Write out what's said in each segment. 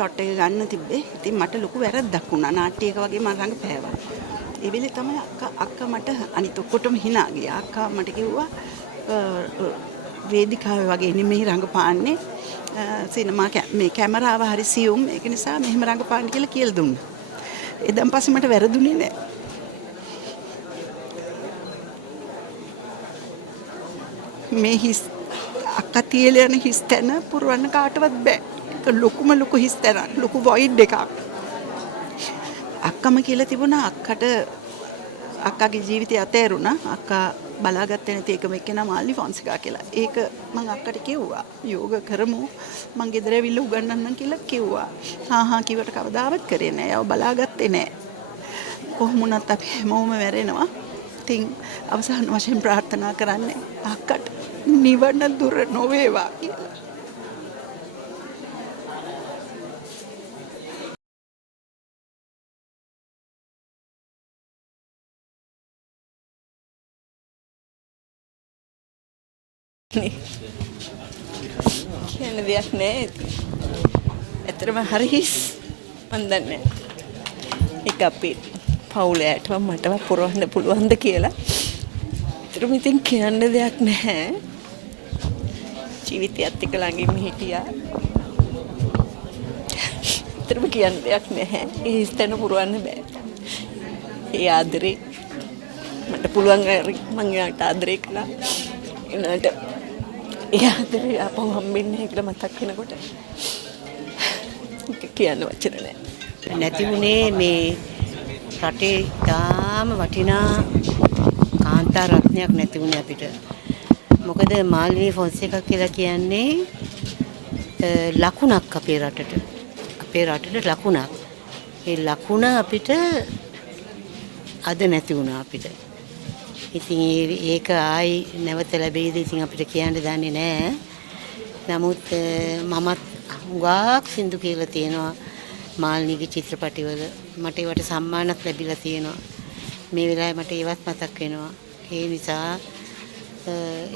Shot එක ගන්න තිබ්බේ. ඉතින් මට ලොකු වැරද්දක් වුණා. නාට්‍යයක වගේ මම රඟපෑවා. ඒ වෙලේ තමයි අක්කා මට අනිත් ඔක්කොටම hina ගියා. අක්කා මට කිව්වා වේදිකාවේ වගේ නෙමෙයි රඟපාන්නේ. සිනමා මේ කැමරාව හරි සියුම්. ඒක නිසා මෙහෙම රඟපාන්න කියලා දුන්නා. එදන් පස්සේ මට වැරදුනේ නැහැ. මේ හිස් අක්කා තියලා යන හිස් තැන පුරවන්න කාටවත් බෑ. ඒක ලොකු හිස් තැනක්. ලොකු වොයිඩ් එකක්. අක්කම කියලා තිබුණා අක්කාගේ ජීවිතය අතෑරුණා. අක්කා බලාගත්තේ නැති එකම එක්කෙනා මාල්නි ෆොන්සිකා කියලා. ඒක මම අක්කට කිව්වා. යෝග කරමු. මං ගෙදර ඇවිල්ලා උගන්වන්නම් කියලා කිව්වා. හා කිව්වට කවදාවත් කරේ නැහැ. යව බලාගත්තේ නැහැ. කොහොම වුණත් අපි හැමෝම මැරෙනවා. ඉතින් අවසාන වශයෙන් ප්‍රාර්ථනා කරන්නේ අක්කට නිවන දුර නොවේවා කියලා. කියන දෙයක් නෑ. ඇත්තටම හරි හිස් මන් දන්නේ. ඒක අපි පවුලට මටවත් පුරවන්න පුළුවන්ද කියලා. ඒතරම් ඉතින් කියන්න දෙයක් නැහැ. ජීවිතයත් එක්ක ළඟින් හිටියා. ඒතරම් කියන්න දෙයක් නැහැ. ඒ හිස්තැන පුරවන්න බෑ. ඒ ආදරේ මට පුළුවන් මං යාට ආදරේ කළා. එනට ඒ ආදරේ ආපහු හම්බෙන්නේ කියලා මතක් වෙනකොට කියන්න වචන නැහැ. නැති වුණේ මේ රටේ තාම වටිනා කාන්තා රත්නයක් නැති වුණේ අපිට. මොකද මාල්නි ෆොන්සේකා කියලා කියන්නේ ලකුණක් අපේ රටට. අපේ රටට ලකුණක්. ඒ ලකුණ අපිට අද නැති වුණා අපිට. ඉතින් ඒක ආයි නැවත ලැබෙයිද ඉතින් අපිට කියන්න දන්නේ නැහැ. නමුත් මමත් හුඟක් සින්දු කියලා තියෙනවා මාල්නිගේ චිත්‍රපටිවල. මට ඒවට සම්මානත් ලැබිලා තියෙනවා. මේ වෙලාවේ මට ඒවත් මතක් වෙනවා. ඒ නිසා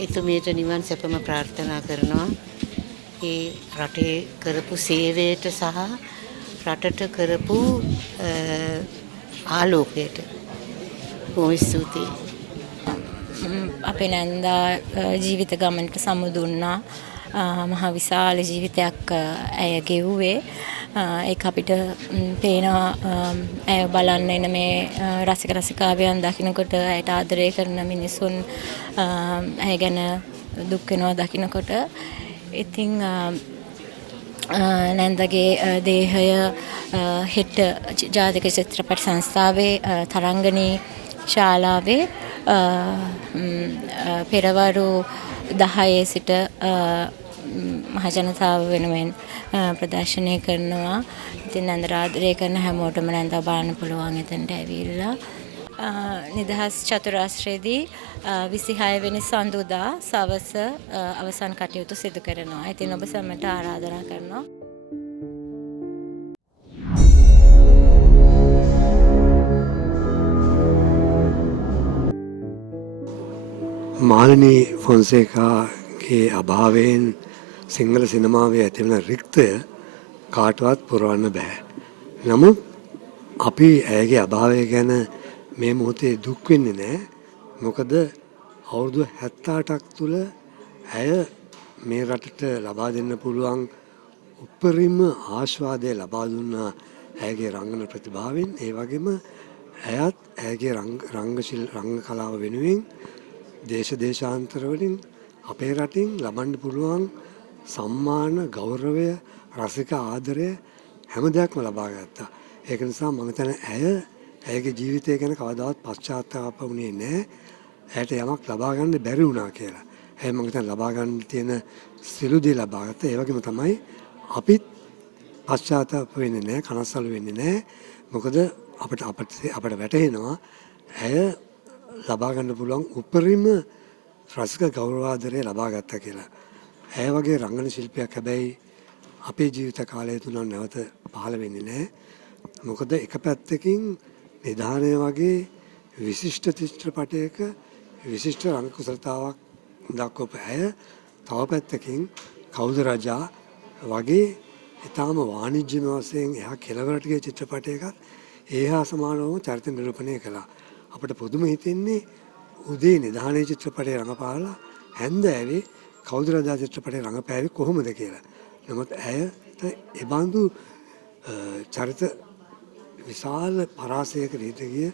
එතුමියට නිවන් සැපම ප්‍රාර්ථනා කරනවා. ඒ රටේ කරපු සේවයට සහ රටට කරපු ආලෝකයට බොහොම ස්තුතියි. අපේ නැන්දා ජීවිත ගමනට සමුදුන්නා. මහ විශාල ජීවිතයක් ඇය ගෙව්වේ. ඒක අපිට පේනවා ඇය බලන්න එන මේ රසික රසිකාවියන් දකින්නකොට ඇයට ආදරය කරන මිනිසුන් ඇය ගැන දුක් වෙනවා දකින්නකොට. ඉතින් නැන්දගේ දේහය හෙට ජාතික චිත්‍රපට සංස්ථාවේ තරංගනී ශාලාවේ පෙරවරු 10 සිට මහජනතාව වෙනුවෙන් ප්‍රදර්ශනය කරනවා. ඉතින් නැන්ද ආදරය කරන හැමෝටම නැන්ද බලන්න පුළුවන් එතනට ඇවිල්ලා. නිදහස් චතුරාස්‍රයේදී 26 වෙනි සඳුදා සවස අවසන් කටයුතු සිදු කරනවා. ඉතින් ඔබ සැමට ආරාධනා කරනවා. මාලිනී ෆොන්සේකාගේ අභාවයෙන් සිංහල සිනමාවේ ඇතිවන රික්තය කාටවත් පුරවන්න බෑ. නමුත් අපි ඇයගේ අභාවය ගැන මේ මොහොතේ දුක් වෙන්නේ නැහැ. මොකද අවුරුදු 78ක් තුළ ඇය මේ රටට ලබා දෙන්න පුළුවන් උපරිම ආස්වාදය ලබා දුන්නා ඇයගේ රංගන ප්‍රතිභාවෙන්. ඒ වගේම ඇයත් ඇයගේ රංග කලාව වෙනුවෙන් දේශාන්තර වලින් අපේ රටින් ලබන්න පුළුවන් සම්මාන, ගෞරවය, රසික ආදරය හැම දෙයක්ම ලබා ගත්තා. ඒක නිසා මම හිතන්නේ ඇයගේ ජීවිතය ගැන කවදාවත් පශ්චාත්තාප වුණේ නැහැ. ඇයට යමක් ලබා ගන්න බැරි වුණා කියලා. ඇය මම හිතන්නේ ලබා ගන්න තියෙන සිළු දේ ලබා ගත්තා. ඒ වගේම තමයි අපිත් පශ්චාත්තාප වෙන්නේ නැහැ, කනස්සලු වෙන්නේ නැහැ. මොකද අපිට වැටහෙනවා ඇය ලබා ගන්න පුළුවන් උපරිම රසික ගෞරවාදරය ලබා ගත්තා කියලා. ඇය වගේ රංගන ශිල්පියක් හැබැයි අපේ ජීවිත කාලය තුල නැවත පහළ වෙන්නේ නැහැ. මොකද එක පැත්තකින් නිධානය වගේ විශිෂ්ට චිත්‍රපටයක විශිෂ්ට රංග කුසලතාවක් දක්වපු ඇය තව පැත්තකින් කවුද රජා වගේ ඉතාම වාණිජ්‍යම වශයෙන් එහා කෙළවරට ගිය චිත්‍රපටයකත් ඒ හා සමානවම චරිත නිරූපණය කළා. අපිට පුදුම හිතෙන්නේ උදේ නිධානයේ චිත්‍රපටයේ රඟපාලා හැන්දෑවේ කවුද රජා චිත්‍රපටයේ රඟපෑවේ කොහොමද කියලා. නමුත් ඇයට එබඳු චරිත විශාල පරාසයක රීත ගිය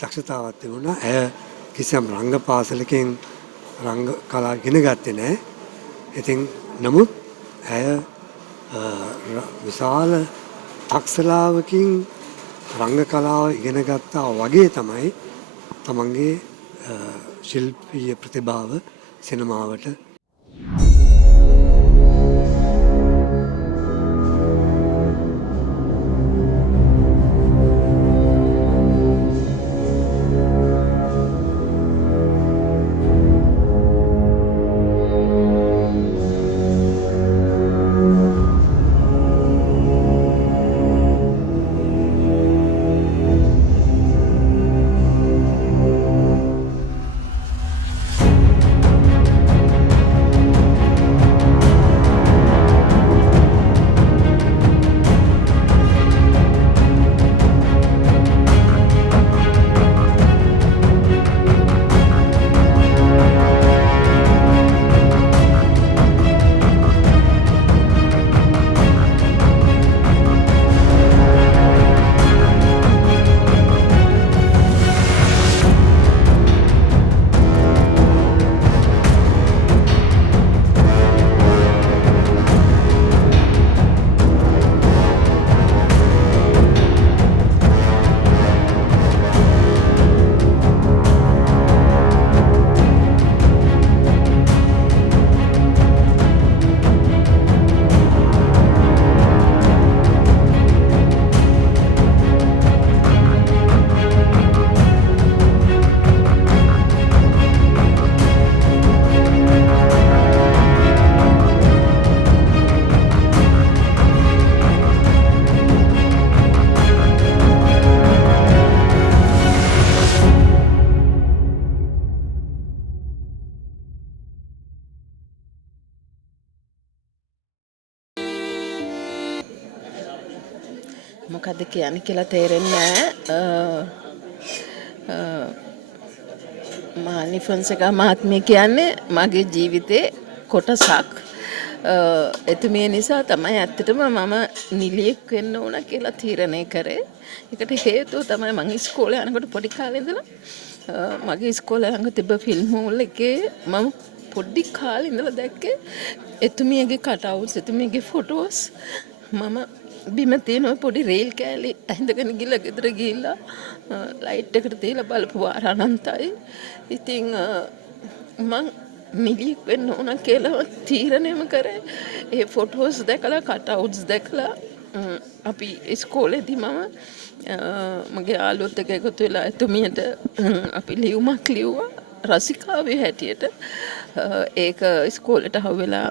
දක්ෂතාවක් තිබුණා. ඇය කිසියම් රංග පාසලකින් රංග කලා ඉගෙන ගත්තේ නැහැ. ඉතින් නමුත් ඇය විශාල තක්සලාවකින් රංග කලාව ඉගෙන ගත්තා වගේ තමයි තමන්ගේ ශිල්පීය ප්‍රතිභාව සිනමාවට මොකද්ද කියන්නේ කියලා තේරෙන්නේ නැහැ. මානි ෆොන්සේකා මහත්මිය කියන්නේ මගේ ජීවිතේ කොටසක්. එතුමිය නිසා තමයි ඇත්තටම මම නිලියෙක් වෙන්න ඕන කියලා තීරණය කරේ. ඒකට හේතුව තමයි මම ඉස්කෝලේ යනකොට පොඩි කාලේ ඉඳලා මගේ ඉස්කෝලේ ළඟ තිබ්බ ෆිල්ම් හෝල් එකේ මම පොඩි කාලේ ඉඳලා දැක්කේ එතුමියගේ කටවුට්ස්, එතුමියගේ ෆොටෝස්. මම බිම තියෙන පොඩි රේල් කෑලි ඇඳගෙන ගිහලා ගෙදර ගිහිල්ලා ලයිට් එකට තියලා බලපු වාර අනන්තයි. ඉතින් මං නිලියෙක් වෙන්න ඕන කියලා තීරණයම කරේ. ඒ ෆොටෝස් දැකලා කටවුට්ස් දැකලා අපි ඉස්කෝලේදී මගේ යාළුවොත් එක්ක එකතු වෙලා එතුමියට අපි ලියුමක් ලිව්වා රසිකාවේ හැටියට. ඒක ඉස්කෝලේට හවුවෙලා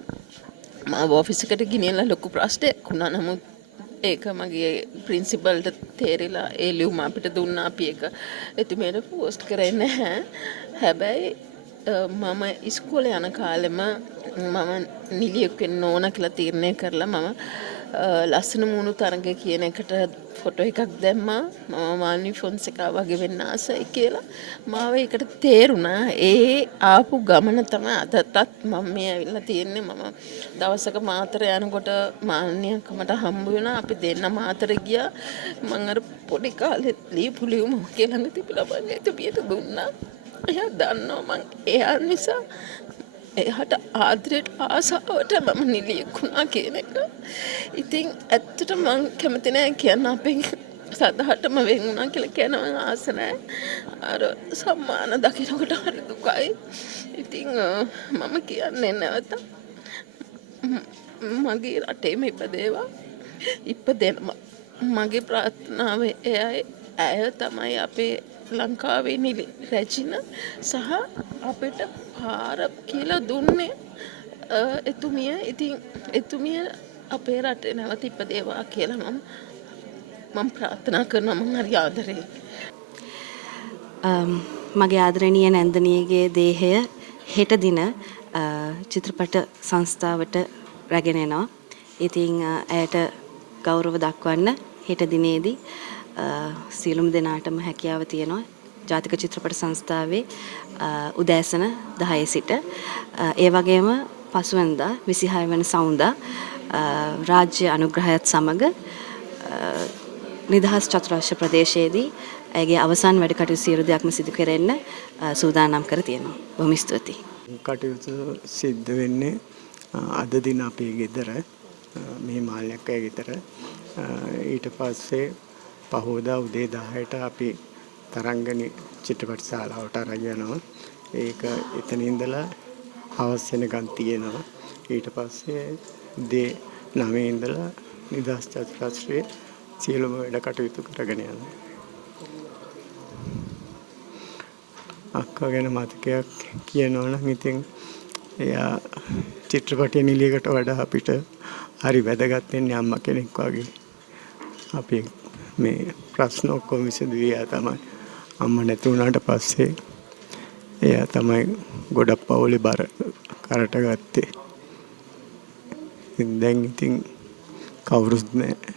මාව ඔෆිස් එකට ගෙනියලා ලොකු ප්‍රශ්නයක් වුණා. නමුත් ඒක මගේ ප්‍රින්සිපල්ට තේරිලා ඒ ලියුම අපිට දුන්නා. අපි ඒක එතුමියට පෝස්ට් කරේ නැහැ. හැබැයි මම ඉස්කෝලේ යන කාලෙම මම නිලියෙක් වෙන්න ඕන කියලා තීරණය කරලා මම ලස්සන මූණු තරඟ කියන එකට ෆොටෝ එකක් දැම්මා. මම මානි ෆොන්සේකා වගේ වෙන්න ආසයි කියලා. මාව ඒකට තේරුණා. ඒ ආපු ගමන තමයි අදටත් මම මේ ඇවිල්ලා තියෙන්නේ. මම දවසක මාතර යනකොට මාන්නියකමට හම්බ වෙනවා. අපි දෙන්න මාතර ගියා. මම අර පොඩි කාලේ ලියපු ලියුම කියලා ළඟ තිබිලා මම එතුමියට දුන්නා. එයා දන්නවා මං එයා නිසා එයාට ආදරයට ආසාවට මම නිලියෙක් වුණා කියන එක. ඉතින් ඇත්තට මං කැමති නෑ කියන්න අපෙන් සදහටම වෙන් වුණා කියලා කියන මං ආස නෑ. අර සම්මාන දකින්නකොට හරි දුකයි. ඉතින් මම කියන්නේ නැවත මගේ රටේම ඉපදේවා. ඉපදෙන්න මගේ ප්‍රාර්ථනාව එයයි. ඇය තමයි අපේ ලංකාවේ නිලි රැජින සහ අපිට පාර කියලා දුන්නේ එතුමිය. ඉතින් එතුමිය අපේ රටේ නැවත ඉපදේවා කියලා මම ප්‍රාර්ථනා කරනවා. මම හරි ආදරේ. මගේ ආදරණීය නැන්දනියගේ දේහය හෙට දින චිත්‍රපට සංස්ථාවට රැගෙන එනවා. ඉතින් ඇයට ගෞරව දක්වන්න හෙට දිනේදී සියලුම දෙනාටම හැකියාව තියෙනවා ජාතික චිත්‍රපට සංස්ථාවේ උදෑසන 10 සිට ඒ වගේම පසුවෙනිදා 26 වන සවුන්දා රාජ්‍ය අනුග්‍රහයත් සමග නිදහස් චතුරාර්ය ප්‍රදේශයේදී ඇගේ අවසන් වැඩ කටයුතු සියලු දෙයක්ම සිදු කෙරෙන්න සූදානම් කර තියෙනවා. බොහොම ස්තුතියි. කටයුතු සිද්ධ වෙන්නේ අද දින අපේ ගෙදර මේ මාල්‍යක්කය ගෙදර. ඊට පස්සේ පහෝදා උදේ 10ට අපි තරංගනි චිත්‍රපට ශාලාවට අරන් යනවා. ඒක එතන ඉඳලා හවස් වෙනකන් තියෙනවා. ඊට පස්සේ උදේ 9 ඉඳලා නිදහස් චතුරාර්ය සියලුම වැඩ කටයුතු කරගෙන යනවා. අක්කා ගැන මතකයක් කියනවා නම් ඉතින් එයා චිත්‍රපටය නිලියකට වඩා අපිට හරි වැදගත් වෙන්නේ අම්මා කෙනෙක් වගේ. අපි මේ ප්‍රශ්න ඔක්කොම විසඳුවේ එයා තමයි. අම්මා නැති වුණාට පස්සේ එයා තමයි ගොඩක් පවුලේ බර කරට ගත්තේ. දැන් ඉතින් කවුරුත් නැහැ.